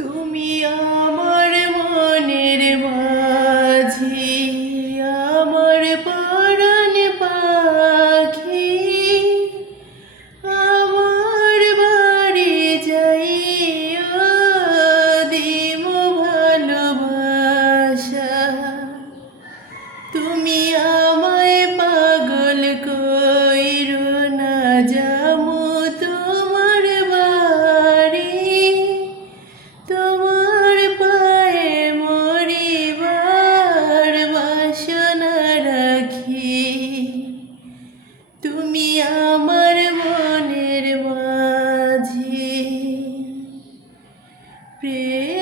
তুমি আমার মনের মাঝি, আমার পরাণ পাখি, আমার বাড়ি যাইয়া দিম ভালোবাসা। তুমি আমায় পাগল কইরো না, যামু তোমার বাড়ি, তোমার পায়ে মরিবার বাসনা রাখি। তুমি আমার মনের মাঝি, প্রেম